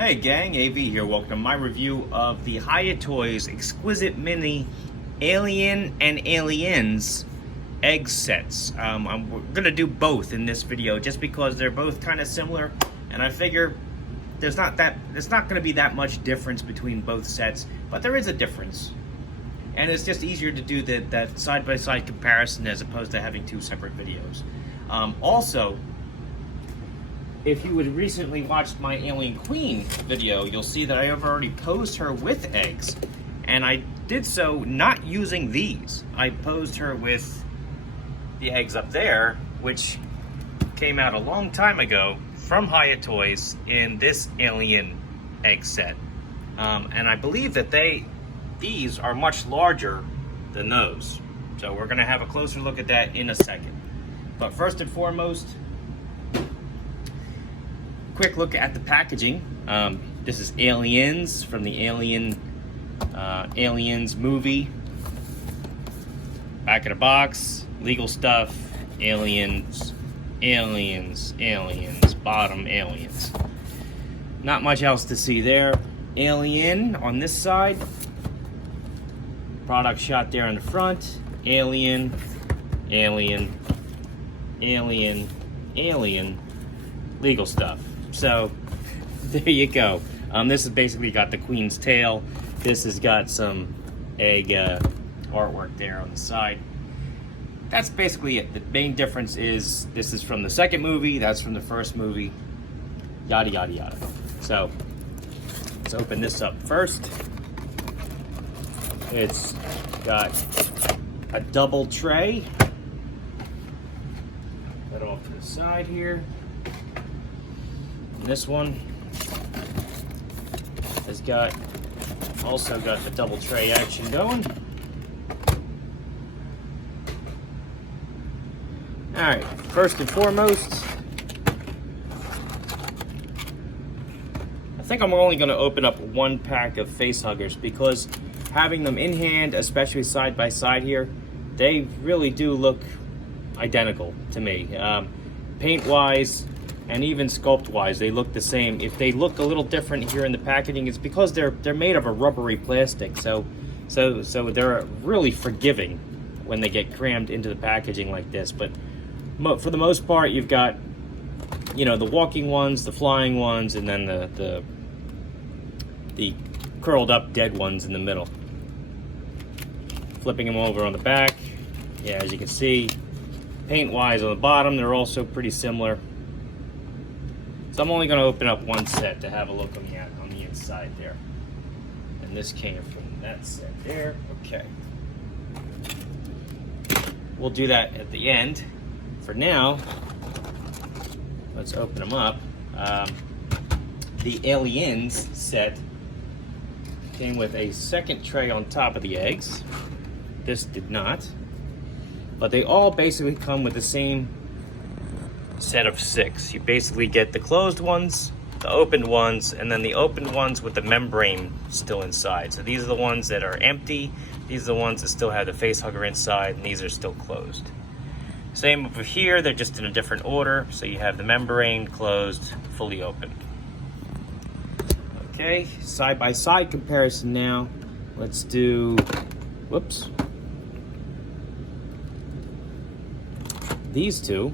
Hey gang, AV here. Welcome to my review of the Hiya Toys Exquisite Mini Alien and Aliens egg sets. I'm gonna do both in this video just because they're both kind of similar, and I figure there's not gonna be that much difference between both sets, but there is a difference, and it's just easier to do that side-by-side comparison as opposed to having two separate videos. Also, if you had recently watched my Alien Queen video, you'll see that I have already posed her with eggs. And I did so not using these. I posed her with the eggs up there, which came out a long time ago from Hiya Toys in this Alien egg set. And I believe that these are much larger than those. So we're gonna have a closer look at that in a second. But first and foremost, quick look at the packaging. This is Aliens from the Aliens movie. Back of the box, legal stuff, aliens, aliens, aliens, bottom aliens. Not much else to see there. Alien on this side. Product shot there in the front. Alien, alien, alien, alien, legal stuff. So there you go. This has basically got the Queen's tail. This has got some egg artwork there on the side. That's basically it. The main difference is this is from the second movie, that's from the first movie, yada yada yada. So let's open this up first. It's got a double tray. Put it off to the side here. This one has also got the double tray action going. Alright, first and foremost, I think I'm only going to open up one pack of Facehuggers because having them in hand, especially side by side here, they really do look identical to me. Paint wise, and even sculpt-wise, they look the same. If they look a little different here in the packaging, it's because they're made of a rubbery plastic. So they're really forgiving when they get crammed into the packaging like this. But for the most part, you've got, you know, the walking ones, the flying ones, and then the curled up dead ones in the middle. Flipping them over on the back, yeah, as you can see, paint-wise on the bottom, they're also pretty similar. So I'm only going to open up one set to have a look on the inside there. And this came from that set there. Okay. We'll do that at the end. For now, let's open them up. The Aliens set came with a second tray on top of the eggs. This did not. But they all basically come with the same set of 6. You basically get the closed ones, the opened ones, and then the opened ones with the membrane still inside. So these are the ones that are empty, these are the ones that still have the Facehugger inside, and these are still closed. Same over here, they're just in a different order. So you have the membrane closed, fully open. Okay, side by side comparison now. Let's do, whoops. These two.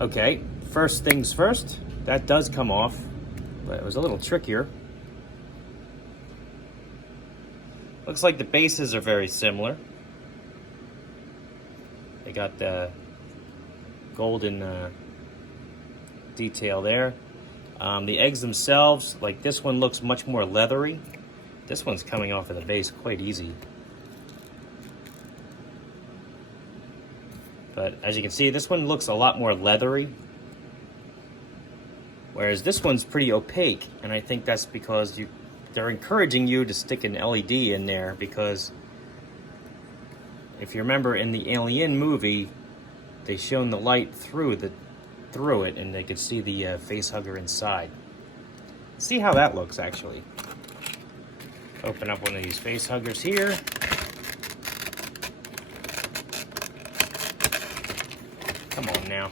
Okay, first things first, that does come off, but it was a little trickier. Looks like the bases are very similar. They got the golden detail there. The eggs themselves, like this one looks much more leathery. This one's coming off of the base quite easy. But as you can see, this one looks a lot more leathery, whereas this one's pretty opaque, and I think that's because they're encouraging you to stick an LED in there, because if you remember in the Alien movie, they shone the light through it, and they could see the Facehugger inside. See how that looks, actually. Open up one of these Facehuggers here. Come on now.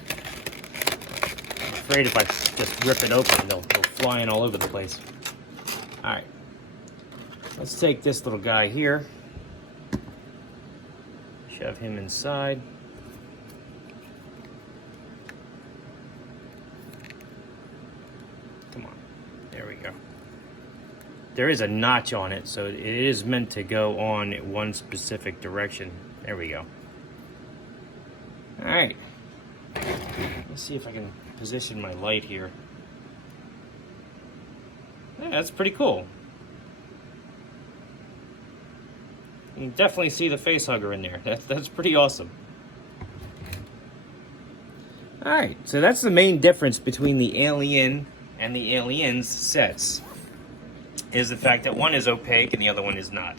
I'm afraid if I just rip it open and they'll fly in all over the place. All right, let's take this little guy here, shove him inside. Come on, there we go. There is a notch on it, so it is meant to go on one specific direction. There we go. All right, let's see if I can position my light here. Yeah, that's pretty cool. You can definitely see the Facehugger in there. That's pretty awesome. All right, so that's the main difference between the Alien and the Aliens sets, is the fact that one is opaque and the other one is not.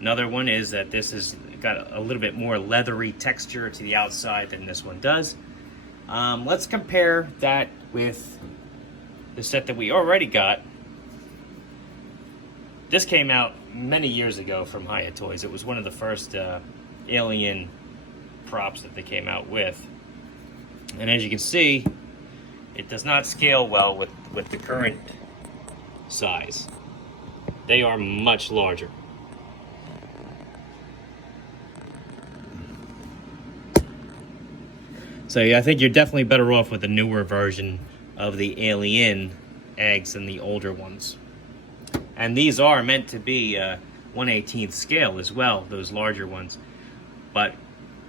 Another one is that this has got a little bit more leathery texture to the outside than this one does. Let's compare that with the set that we already got. This came out many years ago from Hiya Toys. It was one of the first Alien props that they came out with. And as you can see, it does not scale well with the current size. They are much larger. So yeah, I think you're definitely better off with the newer version of the Alien eggs than the older ones. And these are meant to be 1/18 scale as well, those larger ones. But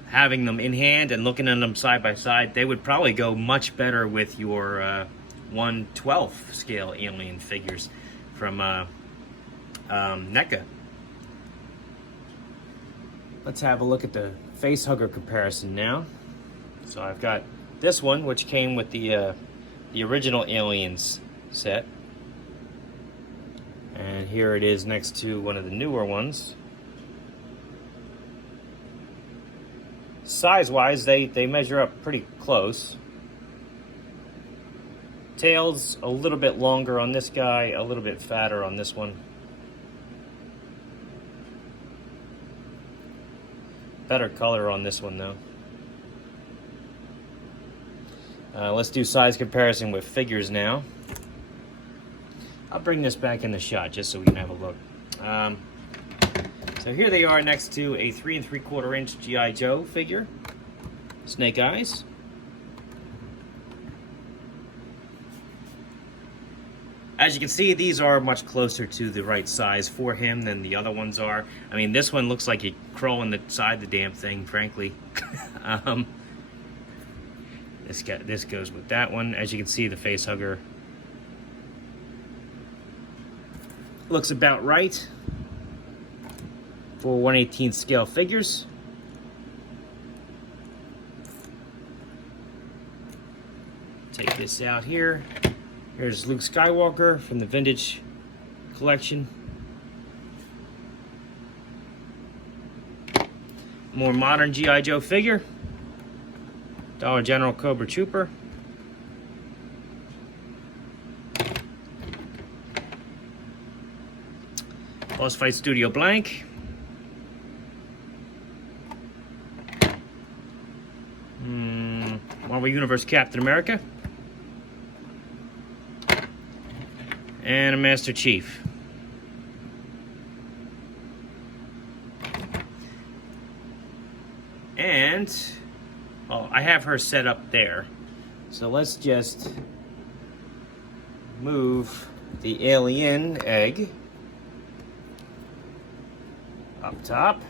having them in hand and looking at them side by side, they would probably go much better with your 1/12 scale Alien figures from NECA. Let's have a look at the Facehugger comparison now. So I've got this one, which came with the original Aliens set. And here it is next to one of the newer ones. Size-wise, they measure up pretty close. Tail's a little bit longer on this guy, a little bit fatter on this one. Better color on this one, though. Let's do size comparison with figures now. I'll bring this back in the shot just so we can have a look. So here they are next to a 3 3/4 inch G.I. Joe figure. Snake Eyes. As you can see, these are much closer to the right size for him than the other ones are. I mean, this one looks like you crawl inside the damn thing, frankly. This goes with that one. As you can see, the Facehugger looks about right for 1/18 scale figures. Take this out here. Here's Luke Skywalker from the vintage collection. More modern G.I. Joe figure. Dollar General Cobra Trooper. Boss Fight Studio Blank. Marvel Universe Captain America. And a Master Chief. And I have her set up there. So let's just move the Alien egg up top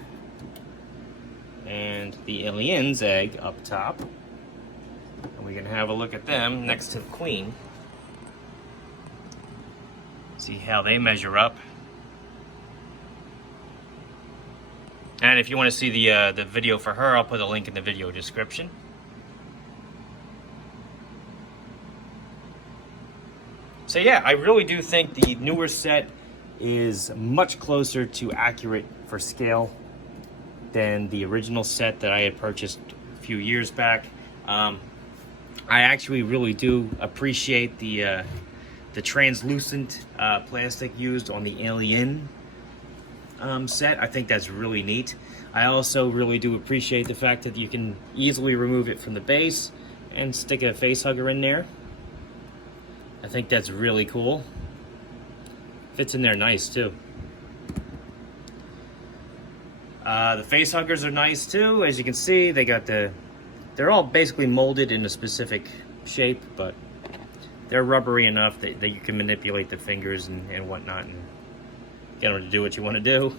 and the Alien's egg up top. And we can have a look at them next to the Queen. See how they measure up. And if you want to see the video for her, I'll put a link in the video description. So yeah, I really do think the newer set is much closer to accurate for scale than the original set that I had purchased a few years back. I actually really do appreciate the translucent plastic used on the Alien set. I think that's really neat. I also really do appreciate the fact that you can easily remove it from the base and stick a Facehugger in there. I think that's really cool. Fits in there nice too. The face huggers are nice too. As you can see, they're all basically molded in a specific shape, but they're rubbery enough that you can manipulate the fingers and whatnot and get them to do what you want to do.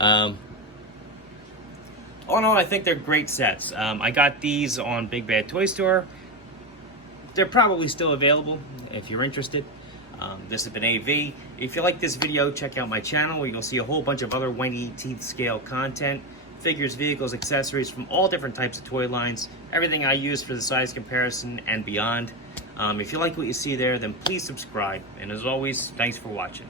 All in all, I think they're great sets. I got these on Big Bad Toy Store. They're probably still available if you're interested. This has been AV. If you like this video, check out my channel where you'll see a whole bunch of other 1/18 scale content, figures, vehicles, accessories from all different types of toy lines, everything I use for the size comparison and beyond. If you like what you see there, then please subscribe. And as always, thanks for watching.